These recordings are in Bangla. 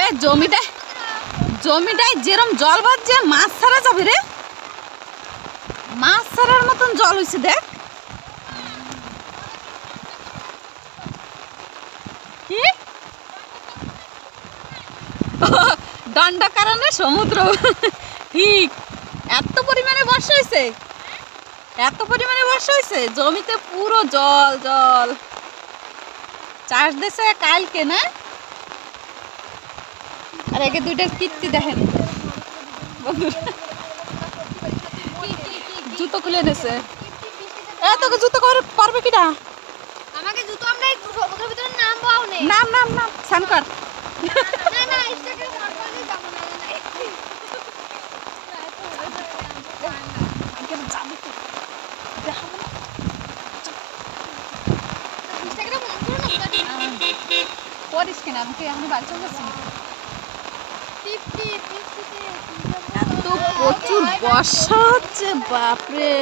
এ জমিটায় যেরম জল বাজছে মাছ ছাড়া যাবে রে, মাছ ছাড়ার মতন জল হয়েছে দেখ। কি দণ্ড কারণে সমুদ্র, ঠিক। এত পরিমাণে বর্ষা হয়েছে, এত পরিমাণে বর্ষা হয়েছে, জমিতে পুরো জল জল। চাষ দিছে কালকে না, আর একে দুইটা কীর্তি দেখেন জুতো খুলে নেছে। তোকে জুতো পারবে কিনা? আমাকে জুতো আমরা সমুদ্রের ভিতরে নামবাও নেই। নাম নাম নাম স্নান কর। না না ইনস্টাগ্রামে নরমালি যাব না। ইনস্টাগ্রাম অন করো না। করিস কিনা? আমি বাড়ি চলে যাচ্ছি। এত প্রচুর বর্ষা হচ্ছে, বাপরে।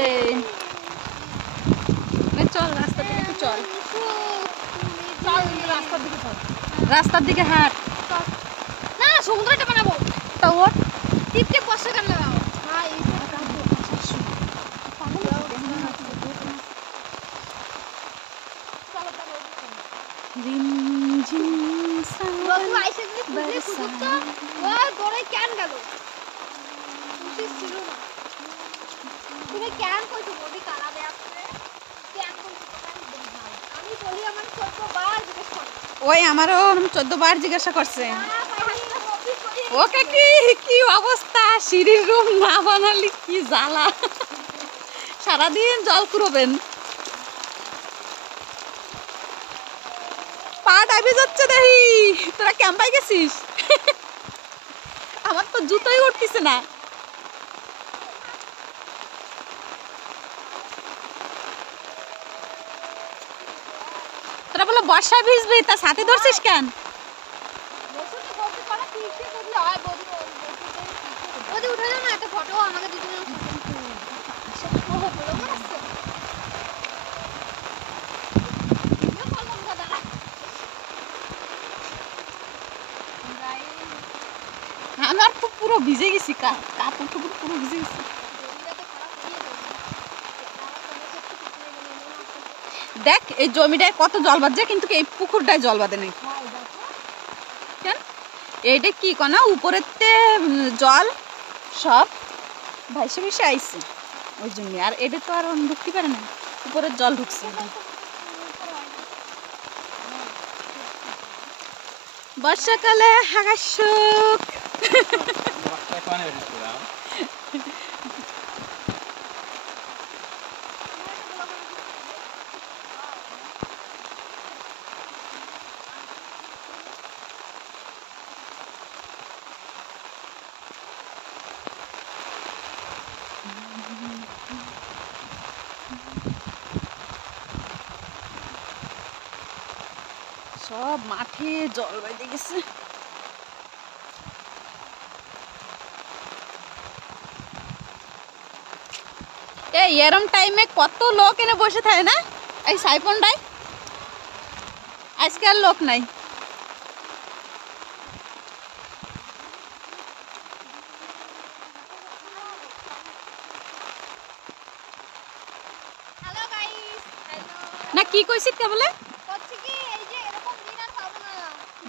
চল রাস্তা থেকে, একটু চল, রাস্তার দিকে চল, রাস্তার দিকে হাঁট। না সমুদ্রটা বানাবো তা ওর টিপটে বর্ষা কাল লাগাও। হ্যাঁ এই ওই আমারও 14 বার জিজ্ঞাসা করছে ওকে কি কি অবস্থা, সিঁড়ির রুম না বানালি কি জ্বালা, সারাদিন জল কুড়োবেন। পা ডাইবে যাচ্ছে দেখি, তোরা ক্যাম্পাই গেছিস? আমার তো জুতোই উঠতেছে না। তোরা বলো বর্ষায় ভিজবি, তা সাথে ধরছিস কেন? আমার তো পুরো ভিজে গেছি, কাপড় টুকুর পুরো ভিজে গেছি। দেখ এই জমিটায় কত জল বাঁধছে, কিন্তু এই পুকুরটায় জল বাঁধে নাই কেন? এইটা কি কনা উপরেতে জল সব ভাইসে ভেসে আইছে ওই জন্য, আর এটা তো আর ঢুকতে পারে না, উপরের জল ঢুকছে। বর্ষাকালে আকাশ সুখ। সব মাঠে জল বেঁধে গেছে। এই এরম টাইমে কত লোক এনে বসে থাকে না এই সাইফনটায়, আজকে আর লোক নাই। না কি কইছিস কে বলে?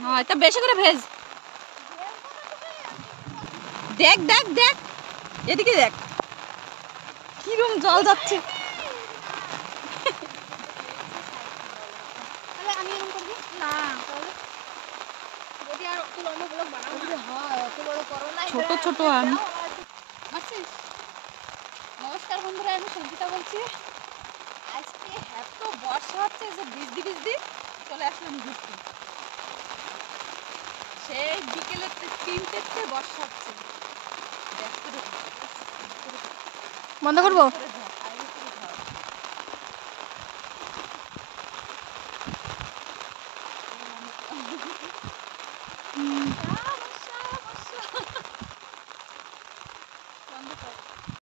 হ্যাঁ তা বেশি করে ভেজ। দেখ দেখ দেখ এদিকে দেখ কিরম জল যাচ্ছে। ছোট ছোট আম নমস্কার বন্ধুরা, আমি সঞ্চিতা বলছি। আজকে এত বর্ষা হচ্ছে যে ভিজদি ভিজদি চলে আসলাম ঘুরতে। সেই বিকেলের 3টেতে বর্ষা হচ্ছে। বন্ধ করবো।